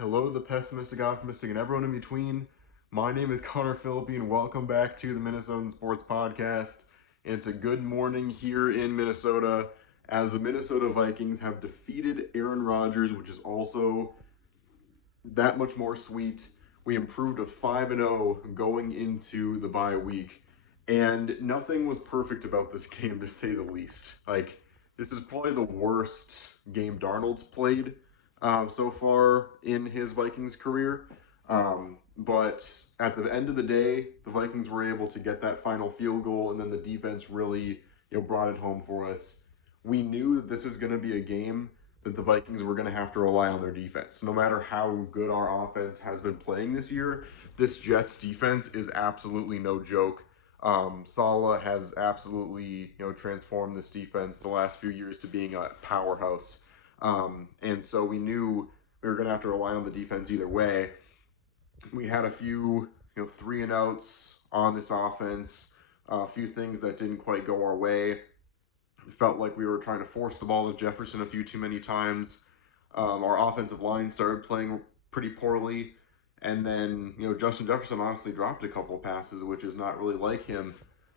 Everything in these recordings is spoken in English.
Hello, the pessimistic, optimistic, and everyone in between. My name is Connor Philippi, and welcome back to the Minnesotan Sports Podcast. And it's a good morning here in Minnesota as the Minnesota Vikings have defeated Aaron Rodgers, which is also that much more sweet. We improved to 5-0 going into the bye week, and nothing was perfect about this game, to say the least. This is probably the worst game Darnold's played so far in his Vikings career. But at the end of the day, the Vikings were able to get that final field goal, and then the defense really brought it home for us. We knew that this is going to be a game that the Vikings were going to have to rely on their defense. No matter how good our offense has been playing this year, this Jets defense is absolutely no joke. Saleh has absolutely transformed this defense the last few years to being a powerhouse. And so we knew we were going to have to rely on the defense either way. We had a few 3-and-outs on this offense, a few things that didn't quite go our way. It felt like we were trying to force the ball to Jefferson a few too many times. Our offensive line started playing pretty poorly. And then, Justin Jefferson honestly dropped a couple of passes, which is not really like him.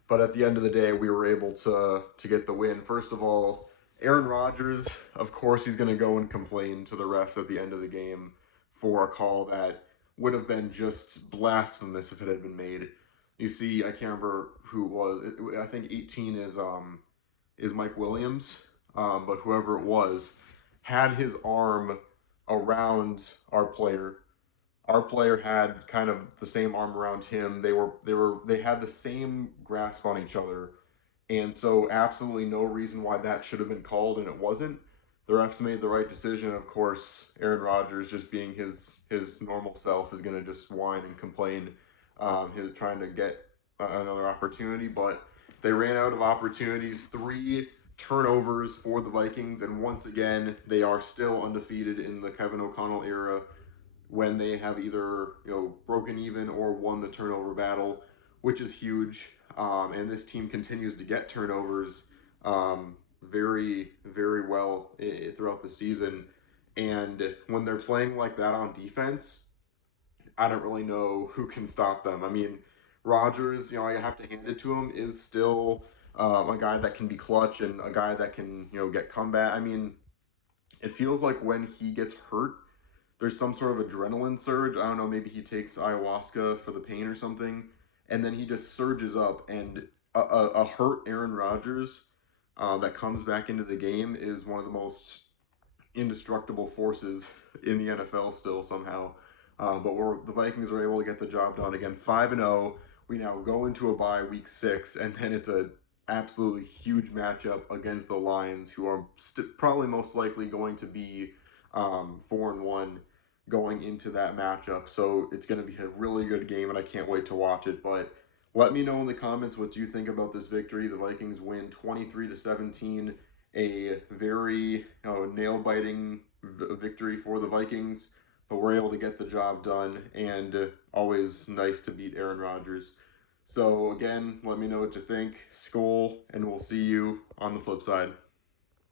But at the end of the day, we were able to get the win. First of all, Aaron Rodgers, of course, he's going to go and complain to the refs at the end of the game for a call that would have been just blasphemous if it had been made. You see, I can't remember who it was. I think 18 is Mike Williams, but whoever it was had his arm around our player. Our player had kind of the same arm around him. They had the same grasp on each other, and so absolutely no reason why that should have been called, and it wasn't. The refs made the right decision. Of course, Aaron Rodgers, just being his normal self, is going to just whine and complain, trying to get another opportunity, but they ran out of opportunities. 3 turnovers for the Vikings, and once again, they are still undefeated in the Kevin O'Connell era when they have either broken even or won the turnover battle, which is huge. And this team continues to get turnovers very, very well throughout the season. And when they're playing like that on defense, I don't really know who can stop them. I mean, Rodgers, I have to hand it to him, is still a guy that can be clutch and a guy that can, get comeback. I mean, it feels like when he gets hurt, there's some sort of adrenaline surge. I don't know, maybe he takes ayahuasca for the pain or something, and then he just surges up. And a hurt Aaron Rodgers that comes back into the game is one of the most indestructible forces in the NFL still somehow. But the Vikings are able to get the job done again, 5-0. We now go into a bye week 6, and then it's a absolutely huge matchup against the Lions, who are probably most likely going to be 4-1 going into that matchup. So it's going to be a really good game, and I can't wait to watch it. But let me know in the comments what you think about this victory. The Vikings win 23-17, a very nail-biting victory for the Vikings, but we're able to get the job done, and always nice to beat Aaron Rodgers. So again, let me know what you think. Skol, and we'll see you on the flip side.